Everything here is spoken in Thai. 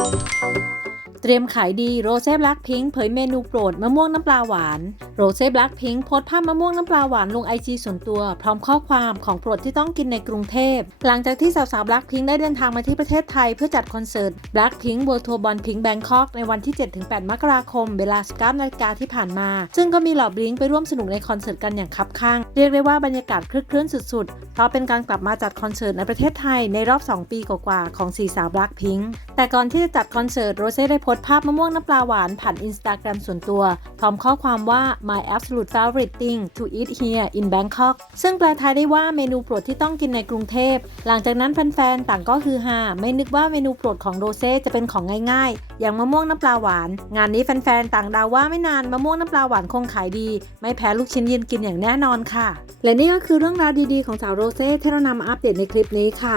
감사합니다. รียมขายดีโรเซ่แบล็คพิงค์เผยเมนูโปรดมะม่วงน้ำปลาหวาน โรเซ่แบล็คพิงค์โพสภาพมะม่วงน้ำปลาหวานลงไอจีส่วนตัว พร้อมข้อความของโปรดที่ต้องกินในกรุงเทพ หลังจากที่สาวๆแบล็คพิงค์ได้เดินทางมาที่ประเทศไทยเพื่อจัดคอนเสิร์ตแบล็คพิงค์ World Tour บอลพิงค์แบงคอกในวันที่ 7-8 มกราคม เวลา19นาฬิกาที่ผ่านมา ซึ่งก็มีเหล่าบลิงไปร่วมสนุกในคอนเสิร์ตกันอย่างคับข้างเรียกได้ว่าบรรยากาศคลึกคลื้นสุดๆ เพราะเป็นการกลับมาจัดคอนเสิร์ตในประเทศไทยในรอบ 2 ปีกว่าๆของสี่สาวแบล็คพิงค์แต่ก่อนที่จะจัดคอนเสิร์ตโรเซ่ได้โพสภาพมะม่วงน้ำปลาหวานผ่านอินสตาแกรมส่วนตัว พร้อมข้อความว่า my absolute favorite thing to eat here in Bangkok ซึ่งแปลไทยได้ว่าเมนูโปรดที่ต้องกินในกรุงเทพ หลังจากนั้นแฟนๆ ต่างก็คือฮาไม่นึกว่าเมนูโปรดของโรเซ่จะเป็นของง่ายๆ อย่างมะม่วงน้ำปลาหวาน งานนี้แฟนๆ ต่างเดาว่าไม่นานมะม่วงน้ำปลาหวานคงขายดี ไม่แพ้ลูกชิ้นยืนกินอย่างแน่นอนค่ะ และนี่ก็คือเรื่องราวดีๆของสาวโรเซ่ที่เรานำมาอัปเดตในคลิปนี้ค่ะ